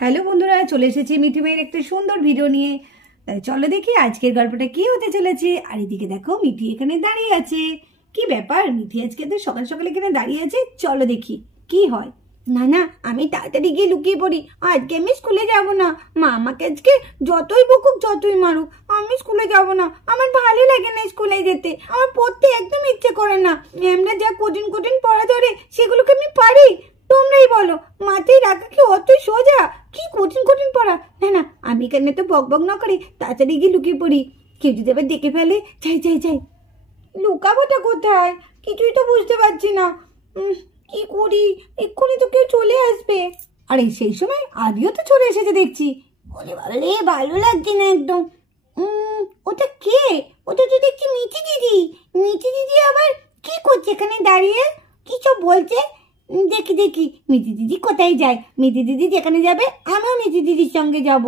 Hello বন্ধুরা, চলে এসেছি মিঠি মেয়ের একটা সুন্দর ভিডিও নিয়ে। চলো দেখি আজকের গল্পটা কি হতে চলেছে। আর এদিকে দেখো মিঠি এখানে দাঁড়িয়ে আছে। কি ব্যাপার, মিঠি আজকে তো সকাল সকাল এখানে দাঁড়িয়ে আছে। চলো দেখি কি হয়। না না, আমি তাড়াতাড়ি গিয়ে লুকিয়ে পড়ি। আজকে আমি স্কুলে যাব না। মা আমাকে আজকে যতই বকুক যতই মারুক, আমি স্কুলে যাব না। আমার ভালো লাগে না স্কুলে যেতে। আমার পড়তে একদম ইচ্ছে করে না। ম্যামরা যা কঠিন কঠিন পড়া ধরে সেগুলোকে আমি পারি? তোমরাই বলো, মাথায় রাখা কি অতই সোজা? কি কঠিন কঠিন পড়া। না না, আমি এখানে তো বক বক না করি, তাড়াতাড়ি গিয়ে লুকিয়ে পড়ি। কেউ যদি আবার দেখে ফেলে। যাই যাই যাই। লুকাবোটা কোথায়? কিছুই তো বুঝতে পারছি না। কি করি? এক্ষুনি তো কেউ চলে আসবে। আরে সেই সময় আদিও তো চলে এসেছে দেখছি। ওরে বাবারে, ভালো লাগছে না একদম। ওটা কে? ওটা তো দেখছি মিঠি দিদি। মিঠি দিদি আবার কি করছে এখানে দাঁড়িয়ে? কি সব বলছে? দেখি দেখি মিঠি দিদি কোথায় যায়। মিঠি দিদি যেখানে যাবে আমিও মিঠি দিদির সঙ্গে যাব।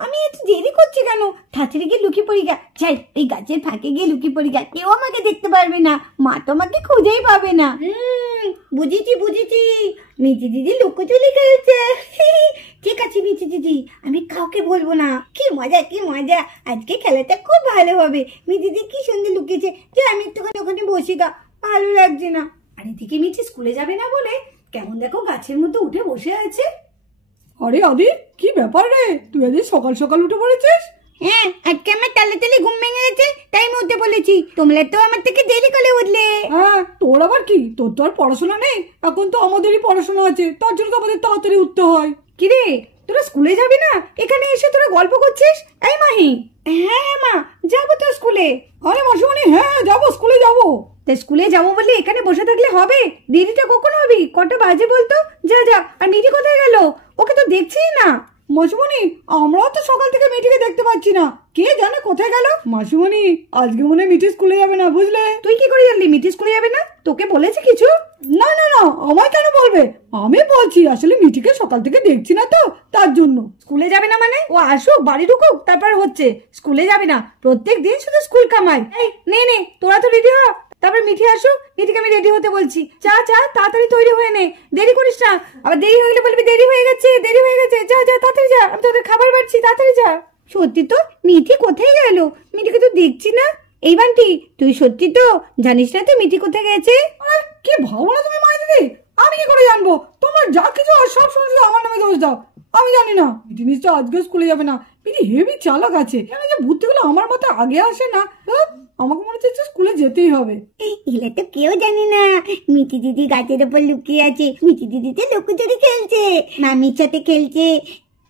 আমি এত দেরি করছি কেন? তাড়াতাড়ি গিয়ে লুকিয়ে পড়ি গা। যাই, এই গাছের ফাঁকে গিয়ে লুকিয়ে পড়ি গা। কেউ আমাকে দেখতে পারবে না, মা তো আমাকে খুঁজেই পাবে না। বুঝেছি বুঝেছি, মিঠি দিদি লুকোচুরি খেলছে। ঠিক আছে মিঠি দিদি, আমি কাউকে বলবো না। কি মজা কি মজা, আজকে খেলাটা খুব ভালো হবে। মিঠি দিদি কি সুন্দর লুকিয়েছে। যে আমি একটুখানি ওখানে বসি গা, ভালো লাগছে না। আর এদিকে মিঠি স্কুলে যাবে না বলে কেমন দেখো গাছের মধ্যে উঠে বসে আছে। আরে আদি, কি ব্যাপার রে? তুই আজ সকাল সকাল উঠে পড়েছিস? হ্যাঁ, আজকে আমার তাড়াতাড়ি ঘুম ভেঙে গেছে, তাই আমি উঠতে বলেছি। তোমরা তো আমার থেকে দেরি করে উঠলে। হ্যাঁ, তোর আবার কি? তোর তো আর পড়াশোনা নেই, এখন তো আমাদেরই পড়াশোনা আছে, তার জন্য তো আমাদের তাড়াতাড়ি উঠতে হয়। কিরে, তোরা স্কুলে যাবি না? এখানে এসে তোরা গল্প করছিস? এই মাহি। হ্যাঁ মা, যাবো তো স্কুলে। আরে মাসিমণি, হ্যাঁ যাবো, স্কুলে যাবো। তা স্কুলে যাবো বলে এখানে বসে থাকলে হবে? দেরিটা কখন হবি? কটা বাজে বলতো? যা যা। আর মিঠি কোথায় গেল? ওকে তো দেখছিই না। মাসিমণি, আমরাও তো সকাল থেকে মিঠিকে দেখতে পাচ্ছি না, কে জানে কোথায় গেল। মাসিমণি, আজকে মনে হয় মিঠি স্কুলে যাবে না, বুঝলে? তুই কি করে জানলি মিঠি স্কুলে যাবে না? তোকে বলেছে কিছু? না না না, আমায় কেন বলবে? আমি বলছি আসলে মিঠিকে সকাল থেকে দেখছি না তো, তার জন্য। স্কুলে যাবে না মানে? ও আসুক, বাড়ি ঢুকুক, তারপর হচ্ছে। স্কুলে যাবে না, প্রত্যেক দিন শুধু স্কুল কামাই। এই নে নে, তোরা তো রেডি হ। তারপর মিঠি আসুক, মিঠিকে আমি রেডি হতে বলছি। যা যা, তাড়াতাড়ি তৈরি হয়ে নে, দেরি করিস না। আবার দেরি হয়ে গেলে বলবি দেরি হয়ে গেছে, দেরি হয়ে গেছে। যা যা, তাড়াতাড়ি যা, আমি তোদের খাবার বাড়ছি, তাড়াতাড়ি যা। সত্যি তো, মিঠি কোথায় গেল? মিঠিকে তো দেখছি না। এই বান্টি, তুই সত্যি তো জানিস না তো মিঠি কোথায় গেছে? কি ভাবো না তুমি মাই দিদি, আমি কি করে জানবো? তোমার যা কিছু আর সব শুনে শুধু আমার নামে দোষ দাও। আমি জানি না, মিঠি নিশ্চয় আজকে স্কুলে যাবে না। মিঠি হেভি চালাক আছে, কেন যে বুদ্ধিগুলো আমার মাথায় আগে আসে না। আমাকে মনে হচ্ছে স্কুলে যেতেই হবে। এগুলো তো কেউ জানি না। মিঠি দিদি গাছের উপর লুকিয়ে আছে। মিঠি দিদি তো লুকোচুরি খেলছে, মামির সাথে খেলছে,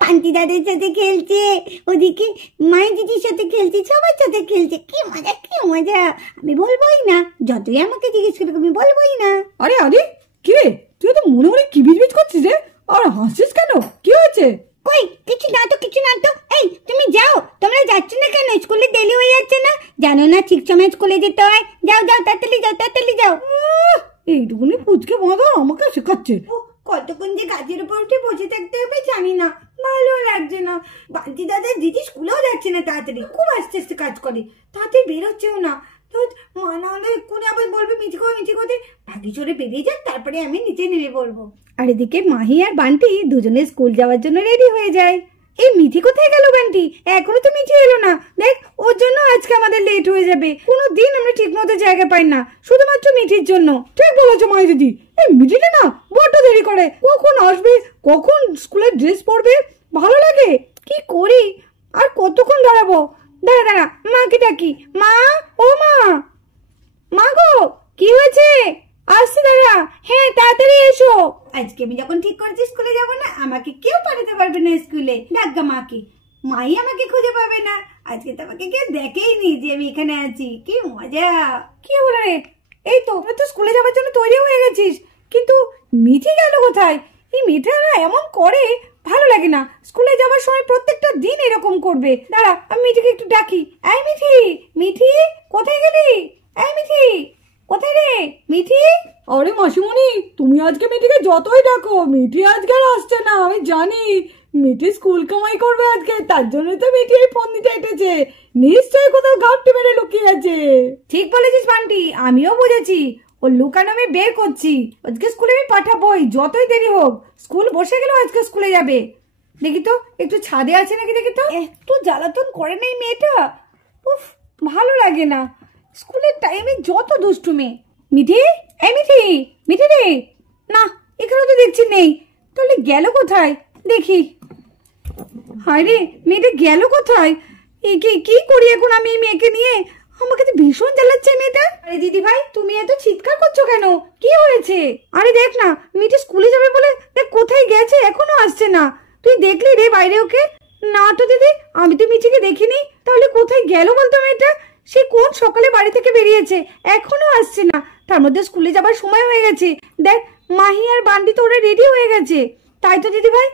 পান্তি দাদের সাথে খেলছে, ওদিকে মায়ের দিদির সাথে খেলছে, সবার সাথে খেলছে। কি মজা কি মজা, আমি বলবোই না। যতই আমাকে জিজ্ঞেস করবে আমি বলবোই না। আরে আরে, কি রে, তুই তো মনে মনে কি বিজবিজ করছিস রে? আর হাসছিস কেন? কি হয়েছে? কই, কিছু না তো কিছু না তো। এই তুমি যাও, তোমরা যাচ্ছ না কেন? স্কুলে দেরি হয়ে যাচ্ছে না? জানো না ঠিক সময় স্কুলে যেতে হয়? যাও যাও, তাড়াতাড়ি যাও, তাড়াতাড়ি যাও। এইটুকুনি পুচকে বাঁধা আমাকে শেখাচ্ছে। কতক্ষণ যে গাছের উপর উঠে বসে থাকতে হবে জানি না, ভালো লাগছে না। বান্টি দাদার দিদি স্কুলেও যাচ্ছে না তাড়াতাড়ি, খুব আস্তে আস্তে কাজ করে, তাড়াতাড়ি বেরোচ্ছেও না। তো মা না হলে এক্ষুনি আবার বলবে মিঠি কোথায়। ভাগি চড়ে বেরিয়ে যাক, তারপরে আমি নিচে নেমে পড়বো। আর এদিকে মাহি আর বান্টি দুজনে স্কুল যাওয়ার জন্য রেডি হয়ে যায়। এই মিঠি কোথায় গেল বান্টি? এখনো তো মিঠি এলো না। দেখ, ওর জন্য আজকে আমাদের লেট হয়ে যাবে। কোনো দিন আমরা ঠিক মতো জায়গা পাই না, শুধুমাত্র মিঠির জন্য। ঠিক বলেছো মাই দিদি, এই মিঠিটা না বড্ড দেরি করে। কখন আসবে, কখন স্কুলের ড্রেস পরবে, ভালো লাগে। কি করি আর কতক্ষণ দাঁড়াবো? দাঁড়া দাঁড়া, মাকে ডাকি। মা, ও মা, মা গো, কি হয়েছে? আসছি দাঁড়া। হ্যাঁ তাড়াতাড়ি এসো। আজকে আমি যখন ঠিক করেছি স্কুলে যাব না, আমাকে কেউ পাঠাতে পারবে না স্কুলে। ডাক্গা মাকে, মাই আমাকে খুঁজে পাবে না। আজকে তো আমাকে কেউ দেখেই নি যে আমি এখানে আছি। কি মজা। কি হলো রে? এই তো তুই তো স্কুলে যাওয়ার জন্য তৈরি হয়ে গেছিস, কিন্তু মিঠি গেল কোথায়? এই মিঠারা এমন করে, ভালো লাগে না। স্কুলে যাওয়ার সময় প্রত্যেকটা দিন এরকম করবে। দাঁড়া, আমি মিঠিকে একটু ডাকি। এই মিঠি, মিঠি কোথায় গেলি? এই মিঠি, কোথায় রে মিঠি? আরে মাসিমণি, তুমি আজকে মিঠিকে যতই ডাকো, মিঠি আজকে আর আসছে না। আমি জানি মিঠি স্কুল কামাই করবে আজকে, তার জন্য তো মিঠি এই ফোন দিতে এসেছে। নিশ্চয়ই কোথাও ঘাপটি মেরে লুকিয়ে আছে। ঠিক বলেছিস বান্টি, আমিও বুঝেছি। ও লুকানো আমি বের করছি। আজকে স্কুলে আমি পাঠাবোই, যতই দেরি হোক। স্কুল বসে গেলেও আজকে স্কুলে যাবে। দেখি তো একটু ছাদে আছে নাকি, দেখি তো। একটু জ্বালাতন করে নেই মেয়েটা, উফ ভালো লাগে না। স্কুলের টাইমে যত দুষ্টুমি। মিঠি, এই মিঠি, মিঠি রে, না এখানে তো দেখছি নেই, তাহলে গেল কোথায় দেখি। হায় রে, মেয়েটা গেল কোথায়? কি করি এখন আমি এই মেয়েকে নিয়ে? আমাকে তো ভীষণ জ্বালাচ্ছে মেয়েটা। আরে দিদি ভাই, তুমি এত চিৎকার করছো কেন? কি হয়েছে? আরে দেখ না, মেয়েটা স্কুলে যাবে বলে দেখ কোথায় গেছে, এখনো আসছে না। তুই দেখলি রে বাইরে ওকে? না তো দিদি, আমি তো মিঠিকে দেখিনি। তাহলে কোথায় গেল বলতো মেয়েটা? সে কোন সকালে বাড়ি থেকে বেরিয়েছে, এখনো আসছে না। তার মধ্যে স্কুলে যাবার সময় হয়ে গেছে। দেখ মাহি আর বান্ডি তো ওরা রেডি হয়ে গেছে। তাই তো দিদি ভাই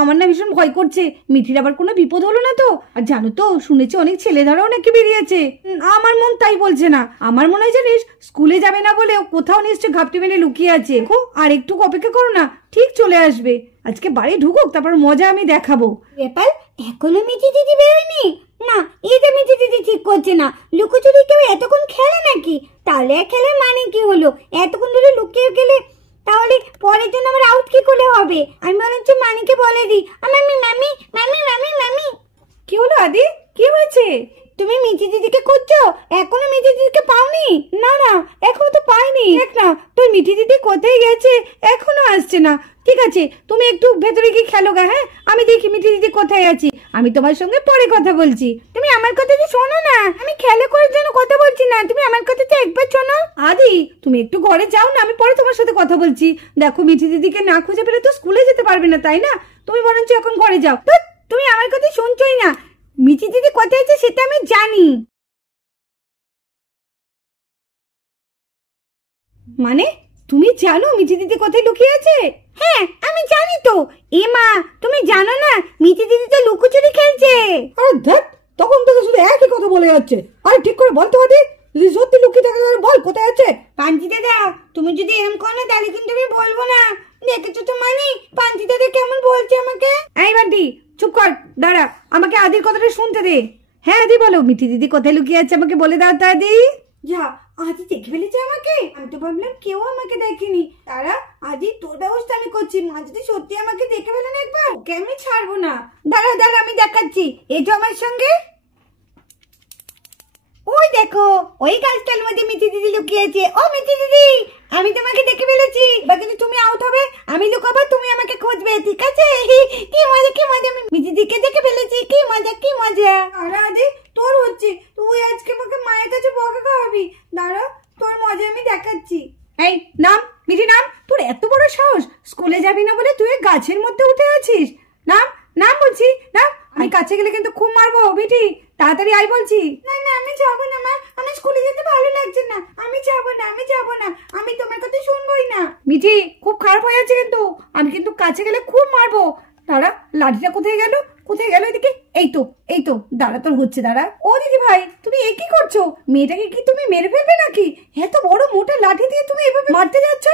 আমার না ভীষণ ভয় করছে, মিঠির আবার কোনো বিপদ হলো না তো। আর জানো তো, শুনেছি অনেক ছেলেধারাও নাকি বেরিয়েছে। আমার মন তাই বলছে না। আমার মনে হয় জানিস, স্কুলে যাবে না বলে কোথাও নিশ্চয় ঘাপটি মেলে লুকিয়ে আছে। আর একটু অপেক্ষা করো না, ঠিক চলে আসবে। আজকে বাড়ি ঢুকুক, তারপর মজা আমি দেখাবো। ব্যাপার এখনো মিঠি দিদি বেরোয়নি না? এটা মিঠি দিদি ঠিক করছে না। লুকোচুরি কেউ এতক্ষণ খেলে নাকি? তাহলে খেলে মানে কি হলো? এতক্ষণ ধরে লুকিয়ে গেলে তাহলে পরের জন্য আমার আউট কি করে হবে? আমি বলছি মানিকে বলে দিই, মামি মামি মামি মামি মামি। কি হলো আদি, কি হয়েছে? তুমি মিঠি দিদিকে খুঁজছো? এখনো মিঠি দিদিকে পাওনি? না না, এখনো তো পাইনি। দেখ না তোর মিঠি দিদি কোথায় গেছে, এখনো আসছে না। ঠিক আছে, তুমি একটু ভেতরে গিয়ে খেলো গা। হ্যাঁ, আমি দেখি মিঠি দিদি কোথায় আছে। আমি তোমার সঙ্গে পরে কথা বলছি। তুমি আমার কথা তো শোনো না, আমি খেলা করার জন্য কথা বলছি না। তুমি আমার কথা তো একবার শোনো। আদি, তুমি একটু ঘরে যাও না, আমি পরে তোমার সাথে কথা বলছি। দেখো মিঠি দিদিকে না খুঁজে পেলে তো স্কুলে যেতে পারবে না, তাই না? তুমি বরঞ্চ এখন ঘরে যাও। তুমি আমার কথা শুনছোই না। মিঠি দিদি কোথায় আছে সেটা আমি জানি। মানে তুমি জানো মিঠি দিদি কোথায় লুকিয়ে আছে? হ্যাঁ আমি জানি তো। এ মা, তুমি জানো না মিঠি দিদি তো লুকোচুরি খেলছে। আরে দেখ, তখন থেকে শুধু একই কথা বলে যাচ্ছে। আরে ঠিক করে বলতে হবে, যদি সত্যি লুকিয়ে থাকে তাহলে বল কোথায় আছে। পাঞ্চি দাদা, তুমি যদি এরকম করো না তাহলে কিন্তু আমি বলবো না। দেখেছো তো মানে পাঞ্চি দাদা কেমন বলছে আমাকে। এই বান্টি, চুপ কর, দাঁড়া, আমাকে আদির কথাটা শুনতে দে। হ্যাঁ আদি বলো, মিঠি দিদি কোথায় লুকিয়ে আছে আমাকে বলে দাও তো আদি। যা, আদি দেখে ফেলেছে আমাকে। আমি তো ভাবলাম কেউ আমাকে দেখেনি। তারা আদি তোর ব্যবস্থা আমি করছি। মা যদি সত্যি আমাকে দেখে ফেলে না একবার, ওকে আমি ছাড়বো না। দাঁড়া দাঁড়া, আমি দেখাচ্ছি। এটো আমার সঙ্গে। ওই দেখো, ওই গাছটার মধ্যে মিঠি দিদি লুকিয়েছে। ও মিঠি দিদি, আমি তোমাকে দেখে ফেলেছি। এবার কিন্তু তুমি আউট হবে, আমি লুকাবো, তুমি আমাকে খুঁজবে, ঠিক আছে? কি মজা কি মজা, আমি মিঠি দিদিকে দেখে ফেলেছি। কি মজা কি মজা। আরে আদি, তোর হচ্ছে, তুই আজকে আমাকে মায়ের কাছে বকা খাওয়াবি। দাঁড়া, তোর মজা আমি দেখাচ্ছি। এই নাম, মিঠি নাম। তোর এত বড় সাহস, স্কুলে যাবি না বলে তুই গাছের মধ্যে উঠে আছিস। নাম, নাম বলছি, নাম। আমি কাছে গেলে কিন্তু খুব মারবো। মিঠি তাড়াতাড়ি আই বলছি। না না, আমি যাবো না মা, আমার স্কুলে যেতে ভালো লাগছে না। আমি যাবো না, আমি যাবো না, আমি তোমার কথা শুনবোই না। মিঠি খুব খারাপ হয়ে যাচ্ছে কিন্তু, আমি কিন্তু কাছে গেলে খুব মারবো। দাঁড়া, লাঠিটা কোথায় গেল, কোথায় গেল? এদিকে, এই তো এই তো। দাঁড়া, তোর হচ্ছে, দাঁড়া। ও দিদি ভাই, তুমি এ কি করছো? মেয়েটাকে কি তুমি মেরে ফেলবে নাকি? এত বড় মোটা লাঠি দিয়ে তুমি এভাবে মারতে যাচ্ছ?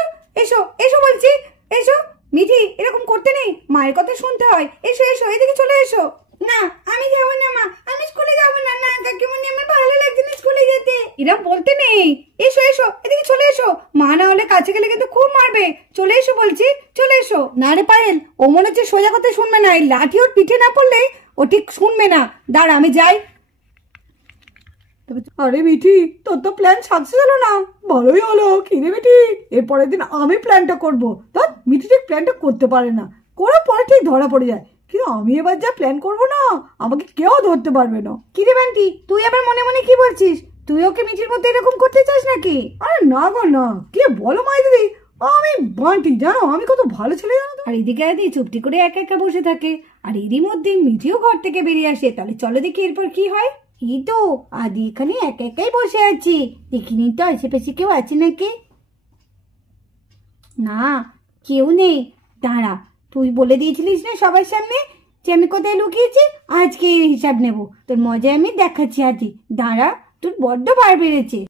এসো এসো বলছি, এসো। মিঠি এরকম করতে নেই, মায়ের কথা শুনতে হয়। এসো এসো, এদিকে চলে এসো। না আমি যাবো না মা, আমি স্কুলে যাবো না। না কাকিমণি, আমার ভালো লাগছে না স্কুলে যেতে। এরকম বলতে নেই। এসো এসো, এদিকে চলে এসো। মা না হলে কাছে গেলে কিন্তু খুব মারবে। চলে এসো বলছি, চলে এসো। না রে পায়েল, ও মনে হচ্ছে সোজা কথা শুনবে না। এই লাঠি ওর পিঠে না পড়লে ও ঠিক শুনবে না। দাঁড়া আমি যাই। আরে মিঠি, তোর তো প্ল্যান সাকসেস হলো না। ভালোই হলো। কি রে মিঠি, এর পরের দিন আমি প্ল্যানটা করবো। ধর, মিঠি ঠিক প্ল্যানটা করতে পারে না, করে পরে ঠিক ধরা পড়ে যায়। কিন্তু আমি এবার যা প্ল্যান করবো না, আমাকে কেউ ধরতে পারবে না। কি রে বান্টি, তুই আবার মনে মনে কি বলছিস? তুই ওকে মিঠির মধ্যে এরকম করতে চাস নাকি? আরে না গো না, কে বলো মাই দিদি, আমি বান্টি, জানো আমি কত ভালো ছেলে জানো তো। আর এদিকে আদি চুপটি করে একা একা বসে থাকে। আর এরই মধ্যে মিঠিও ঘর থেকে বেরিয়ে আসে। তাহলে চলো দেখি এরপর কি হয়। এই তো আদি এখানে একা একাই বসে আছি। দেখিনি তো আশেপাশে কেউ আছে নাকি। না, কেউ নেই। দাঁড়া, তুই বলে দিয়েছিলিস না সবার সামনে যে আমি কোথায় লুকিয়েছি। আজকে এর হিসাব নেব, তোর মজা আমি দেখাচ্ছি। আদি দাঁড়া, তোর বড্ড বার বেড়েছে।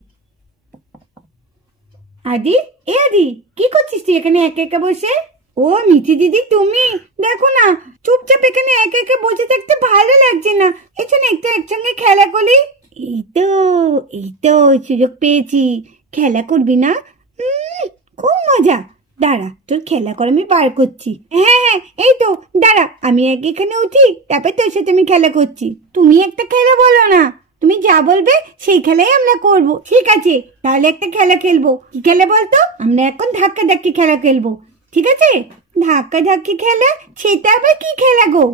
আদি, এ আদি, কি করছিস তুই এখানে একা একা বসে? ও মিঠি দিদি, তুমি দেখো না, চুপচাপ এখানে একা একা বসে থাকতে ভালো লাগছে না। এখানে একটু একসঙ্গে খেলা করি। এই তো সুযোগ পেয়েছি। খেলা করবি না? খুব মজা। দাঁড়া, তোর খেলা করে আমি বার করছি। হ্যাঁ হ্যাঁ, এই তো দাঁড়া, আমি আগে এখানে উঠি, তারপর তোর সাথে আমি খেলা করছি। তুমি একটা খেলা বলো না, তুমি যা বলবে সেই খেলাই আমরা করব। ঠিক আছে, তাহলে একটা খেলা খেলবো। কি খেলা বলতো? আমরা এখন ধাক্কা ধাক্কি খেলা খেলবো, ঠিক আছে? ধাক্কা ধাক্কি খেলা? সেটা আবার কি খেলা গো?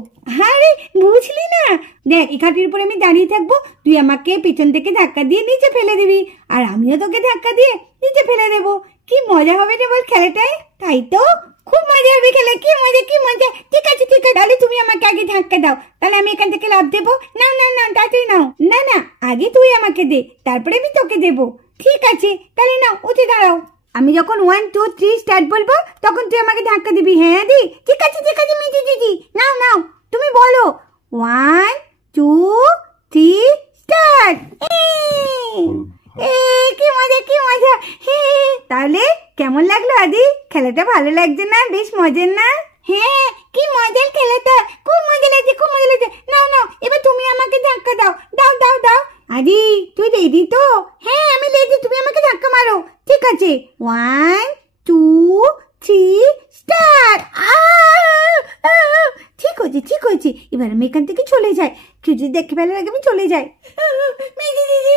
আরে বুঝলি না, দেখ এই খাটির উপরে আমি দাঁড়িয়ে থাকবো, তুই আমাকে পিছন থেকে ধাক্কা দিয়ে নিচে ফেলে দিবি, আর আমিও তোকে ধাক্কা দিয়ে নিচে ফেলে দেবো। কি মজা হবে রে বল খেলাটায়? তাই তো, খুব মজা হবে খেলা। কি মজা, কি মজা। ঠিক আছে ঠিক আছে, তাহলে তুমি আমাকে আগে ধাক্কা দাও, তাহলে আমি এখান থেকে লাফ দেবো। না না না, তাড়াতাড়ি নাও। না না, আগে তুই আমাকে দে, তারপরে আমি তোকে দেবো। ঠিক আছে, তাহলে নাও, উঠে দাঁড়াও। আমি যখন 1 2 3 স্টার্ট বলবো তখন তুই আমাকে ধাক্কা দিবি। হ্যাঁ দি? ঠিক আছে মিঠি দিদি, নাও নাও, তুমি বলো 1 2 3 স্টার্ট। কি মজা, কি মজা। তাহলে কেমন লাগলো আদি? খেলাটা ভালো লাগছে না? বেশ মজার না? হ্যাঁ, কি মজার খেলাটা, খুব মজা লাগছে, খুব মজা লাগছে। নাও নাও, এবার তুমি আমাকে ধাক্কা দাও, দাও দাও দাও। আদি তুই রেডি তো? হ্যাঁ আমি রেডি, তুমি আমাকে ধাক্কা মারো। ঠিক আছে, 1 2 3 স্টার্ট। ঠিক হয়েছে ঠিক হয়েছে, এবার আমি এখান থেকে চলে যাই। কেউ যদি দেখে ফেলার আগে আমি চলে যাই। মিঠি দিদি,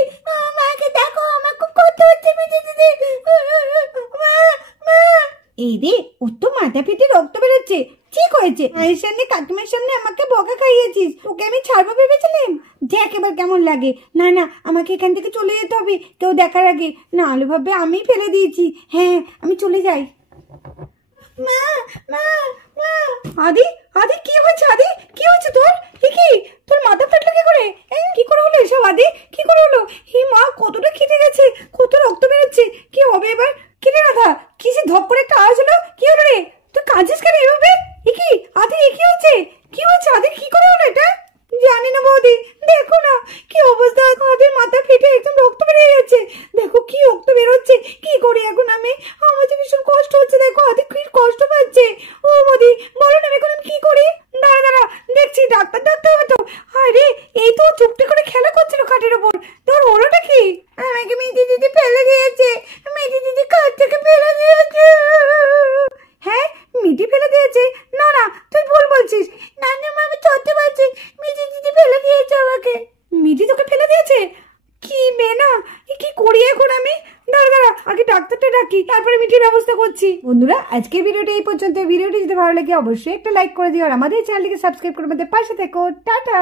আমাকে দেখো, আমার খুব কষ্ট হচ্ছে। মিঠি দিদি, এই রে, ওর তো মাথা ফেটে রক্ত বেরোচ্ছে। ঠিক হয়েছে, মায়ের সামনে কাকিমার সামনে আমাকে বকা খাইয়েছিস, তোকে আমি ছাড়বো ভেবেছিলাম। দেখ এবার কেমন লাগে। না না, আমাকে এখান থেকে চলে যেতে হবে কেউ দেখার আগে, না হলে ভাববে আমি ফেলে দিয়েছি। হ্যাঁ আমি চলে যাই। মা মা মা। আদি, আদি কি হয়েছে? আদি কি হয়েছে তোর? কি তোর মাথা ফাটলো কি করে? কি করে হলো এসব আদি? কি করে হলো? হি মা, কতটা খেতে গেছে, কত রক্ত বেরোচ্ছে, কি হবে এবার? কি রে রাধা, কি যে ধপ করে একটা আওয়াজ হলো? কি হলো রে? তুই কাঁদছিস কেন এভাবে? কি আদি, কি হয়েছে? কি হয়েছে আদি? কি করে হলো এটা? জানি না বৌদি, দেখো না কি অবস্থা, আদির মাথা ফেটে একদম রক্ত বেরিয়ে যাচ্ছে। দেখো কি রক্ত বেরোচ্ছে, কি করি এখন আমি? আমার যে ভীষণ কষ্ট হচ্ছে, দেখো আদি কি কষ্ট পাচ্ছে। ও বৌদি বলো না, এখন আমি কি করি? দাঁড়া দাঁড়া, দেখছি, ডাক্তার ডাকতে হবে তো। আরে এই তো চুপটি করে খেলা করছিল খাটের ওপর, তোর হলোটা কি? আমাকে মিঠি দিদি ফেলে দিয়েছে, মিঠি দিদি কার থেকে ফেলে দিয়েছে। হ্যাঁ, মিঠি ফেলে দিয়েছে? না না, তুই ভুল বলছিস। না না মা, আমি সত্যি বলছি, মিঠি দিদি ফেলে দিয়েছে আমাকে। মিঠি তোকে ফেলে দিয়েছে? কি মেয়ে না, কি করি এখন আমি? দাঁড়া দাঁড়া, আগে ডাক্তারটা ডাকি, তারপরে মিঠির ব্যবস্থা করছি। বন্ধুরা, আজকের ভিডিওটা এই পর্যন্ত। ভিডিওটি যদি ভালো লাগে অবশ্যই একটা লাইক করে দিও, আর আমাদের চ্যানেলটিকে সাবস্ক্রাইব করে আমাদের পাশে থেকো। টাটা।